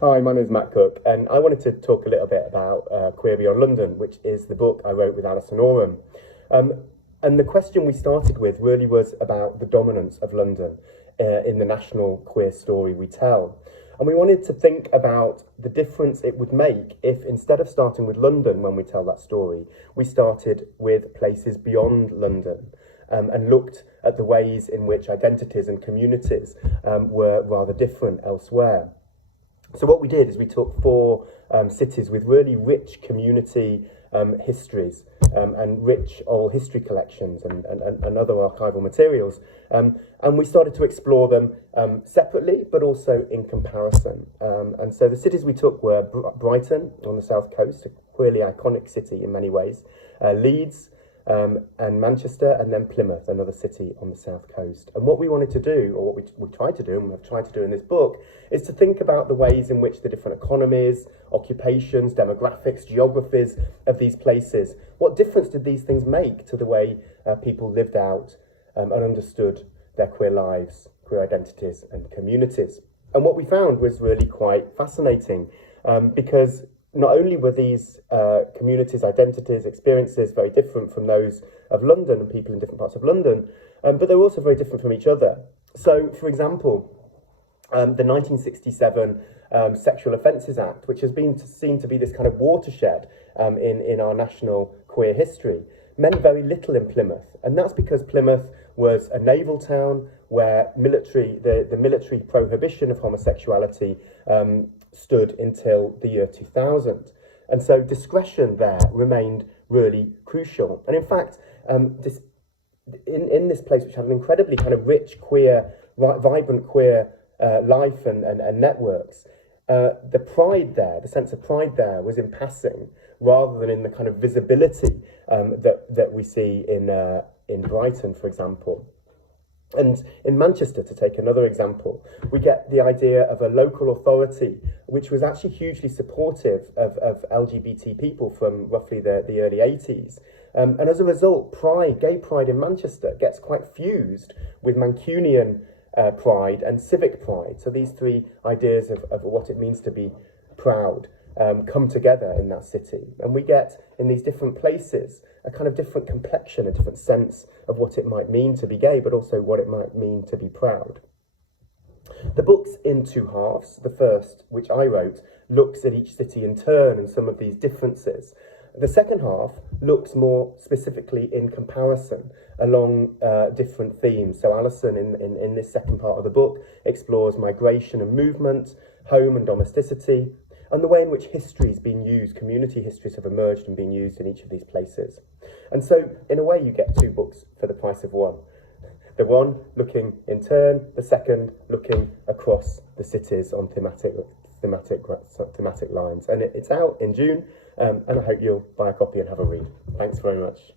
Hi, my name is Matt Cook, and I wanted to talk a little bit about Queer Beyond London, which is the book I wrote with Alison Oram. And the question we started with really was about the dominance of London in the national queer story we tell. And we wanted to think about the difference it would make if, instead of starting with London when we tell that story, we started with places beyond London. And looked at the ways in which identities and communities were rather different elsewhere. So what we did is we took four cities with really rich community histories and rich oral history collections and other archival materials. And we started to explore them separately, but also in comparison. And so the cities we took were Brighton on the south coast, a queerly iconic city in many ways, Leeds, and Manchester, and then Plymouth, another city on the south coast. And what we wanted to do, or what we tried to do, and we've tried to do in this book, is to think about the ways in which the different economies, occupations, demographics, geographies of these places, what difference did these things make to the way people lived out and understood their queer lives, queer identities and communities. And what we found was really quite fascinating because not only were these communities, identities, experiences very different from those of London and people in different parts of London, but they were also very different from each other. So, for example, the 1967 Sexual Offences Act, which has been seen to be this kind of watershed in our national queer history, meant very little in Plymouth. And that's because Plymouth was a naval town where the military prohibition of homosexuality stood until the year 2000. And so discretion there remained really crucial. And in fact, in this place, which had an incredibly kind of rich, queer, vibrant queer life and networks, the pride there, the sense of pride there was in passing rather than in the kind of visibility that we see in Brighton, for example. And in Manchester, to take another example, we get the idea of a local authority which was actually hugely supportive of LGBT people from roughly the early 80s. And as a result, gay pride in Manchester gets quite fused with Mancunian pride and civic pride. So these three ideas of what it means to be proud come together in that city. And we get, in these different places, a kind of different complexion, a different sense of what it might mean to be gay, but also what it might mean to be proud. The book's in two halves. The first, which I wrote, looks at each city in turn and some of these differences. The second half looks more specifically in comparison along different themes. So Alison, in this second part of the book, explores migration and movement, home and domesticity, and the way in which history's been used, community histories have emerged and been used in each of these places. And so, in a way, you get two books for the price of one. The one looking in turn, the second looking across the cities on thematic lines. And it's out in June, and I hope you'll buy a copy and have a read. Thanks very much.